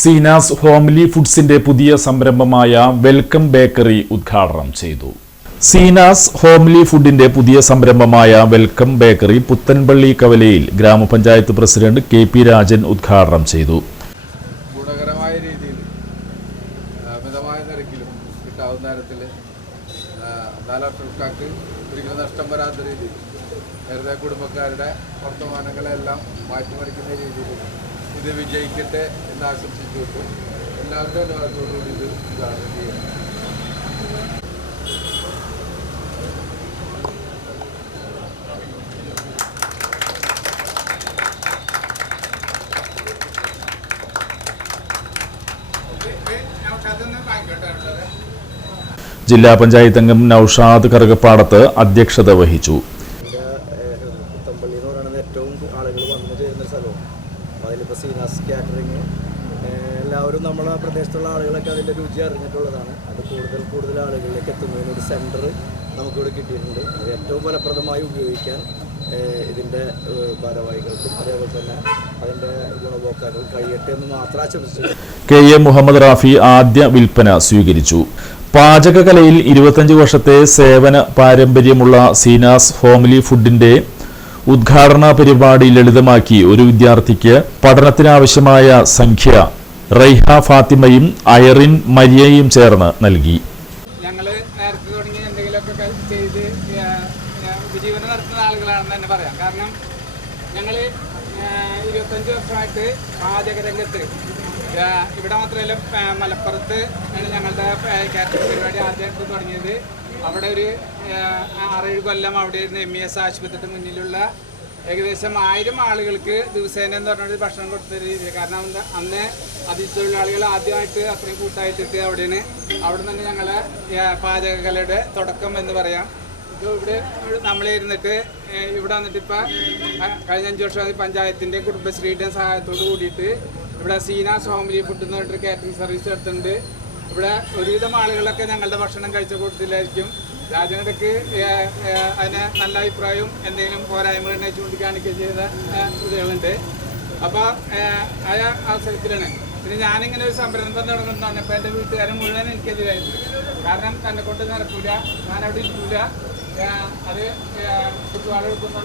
Seena's homely ഫുഡ്സിന്റെ പുതിയ സംരംഭമായ welcome bakery ഉദ്ഘാടനം ചെയ്തു. സീനാസ് ഹോംലി ഫുഡിന്റെ പുതിയ സംരംഭമായ വെൽക്കം ബേക്കറി പുത്തൻപള്ളി കവലയിൽ ഗ്രാമപഞ്ചായത്ത് പ്രസിഡന്റ് കെ.പി. രാജൻ ഉദ്ഘാടനം ചെയ്തു. ഗുണകരമായ രീതിയിൽ മിതമായ നിരക്കിലും കിട്ടാവുന്ന തരത്തിൽ നാലാൾക്കാർക്ക് ഒരിക്കലും നഷ്ടം വരാത്ത രീതിയിൽ നേരത്തെ കുടുംബക്കാരുടെ വർത്തമാനങ്ങളെല്ലാം മാറ്റിമറിക്കുന്ന രീതിയിൽ ഇത് വിജയിക്കട്ടെ എന്ന് ആശംസിച്ചുകൊണ്ട് എല്ലാവരുടെ അനുവാദത്തോടുകൂടി ഇത് ഉദ്ഘാടനം ചെയ്യുന്നു. ജില്ലാ പഞ്ചായത്ത് അംഗം നൌഷാദ് കറുകപ്പാടത്ത് അധ്യക്ഷത വഹിച്ചു. പുത്തൻപള്ളി എന്ന് പറയുന്നത് ഏറ്റവും ആളുകൾ വന്നു ചേരുന്ന സ്ഥലവും അതിലിപ്പോൾ സീനാസ് കാറ്ററിങ് എല്ലാവരും നമ്മളെ പ്രദേശത്തുള്ള ആളുകളൊക്കെ അതിൻ്റെ രുചി അറിഞ്ഞിട്ടുള്ളതാണ്. അത് കൂടുതൽ ആളുകളിലേക്ക് എത്തുന്നതിന് ഒരു സെൻറ്റർ നമുക്കിവിടെ കിട്ടിയിട്ടുണ്ട്. അത് ഏറ്റവും ഫലപ്രദമായി ഉപയോഗിക്കാൻ ഇതിൻ്റെ ഭാരവാഹികൾക്കും അതേപോലെ തന്നെ അതിൻ്റെ ഗുണഭോക്താക്കൾക്കും കഴിയട്ടെ എന്ന് മാത്രം ആശംസിച്ചു. കെ.എ. മുഹമ്മദ് റാഫി ആദ്യ വിൽപ്പന സ്വീകരിച്ചു. പാചകകലയിൽ 25 വർഷത്തെ സേവന പാരമ്പര്യമുള്ള സീനാസ് ഹോംലി ഫുഡിന്റെ ഉദ്ഘാടന പരിപാടി ലളിതമാക്കി ഒരു വിദ്യാർത്ഥിക്ക് പഠനത്തിനാവശ്യമായ സംഖ്യ റൈഹ ഫാത്തിമയും ഐറിൻ മരിയയും ചേർന്ന് നൽകി. ഞങ്ങൾ നേരത്തെ തുടങ്ങി എന്തെങ്കിലുമൊക്കെ ചെയ്ത് ഉപജീവനം നടത്തുന്ന ആളുകളാണെന്ന് തന്നെ പറയാം. കാരണം ഞങ്ങൾ 25 വർഷമായിട്ട് പാചകരംഗത്ത് ഇവിടെ മാത്രമല്ല മലപ്പുറത്ത് ആണ് ഞങ്ങളുടെ കാറ്ററിംഗ് പരിപാടി ആദ്യമായിട്ട് തുടങ്ങിയത്. അവിടെ ഒരു 6-7 കൊല്ലം അവിടെ ഇരുന്ന് MES ആശുപത്രിയുടെ മുന്നിലുള്ള ഏകദേശം 1000 ആളുകൾക്ക് ദിവസേന എന്ന് പറഞ്ഞൊരു ഭക്ഷണം കൊടുത്ത രീതി. കാരണം അന്ന് അതിഥിത്തൊഴിലാളികൾ ആദ്യമായിട്ട് അത്രയും കൂട്ടായിട്ടിട്ട് അവിടെ നിന്ന് ഞങ്ങളെ പാചകകലയുടെ തുടക്കം എന്ന് പറയാം. ഇവിടെ നമ്മളിരുന്നിട്ട് ഇവിടെ വന്നിട്ട് ഇപ്പം കഴിഞ്ഞ 5 വർഷം പഞ്ചായത്തിൻ്റെ കുടുംബശ്രീയുടെ സഹായത്തോട് കൂടിയിട്ട് ഇവിടെ സീനാസ് ഹോംലി ഫുഡ് എന്ന് പറഞ്ഞിട്ട് കാറ്ററിംഗ് സർവീസ് എടുത്തിട്ടുണ്ട്. ഇവിടെ ഒരുവിധം ആളുകളൊക്കെ ഞങ്ങളുടെ ഭക്ഷണം കഴിച്ച കൂട്ടത്തിലായിരിക്കും. രാജനിടയ്ക്ക് അതിന് നല്ല അഭിപ്രായവും എന്തെങ്കിലും പോരായ്മകളെ ചൂണ്ടിക്കാണിക്കുകയും ചെയ്ത ഇതുകളുണ്ട്. അപ്പോൾ ആ അവസരത്തിലാണ് പിന്നെ ഞാനിങ്ങനെ ഒരു സംരംഭം തുടങ്ങുന്നതാണ്. ഇപ്പോൾ എൻ്റെ വീട്ടുകാരൻ മുഴുവൻ എനിക്കെതിരായിരുന്നു. കാരണം തന്നെ കൊണ്ട് നടക്കില്ല, ഞാനവിടെ ഇരിക്കില്ല, അത് കുത്തുവാളെടുക്കുന്നു.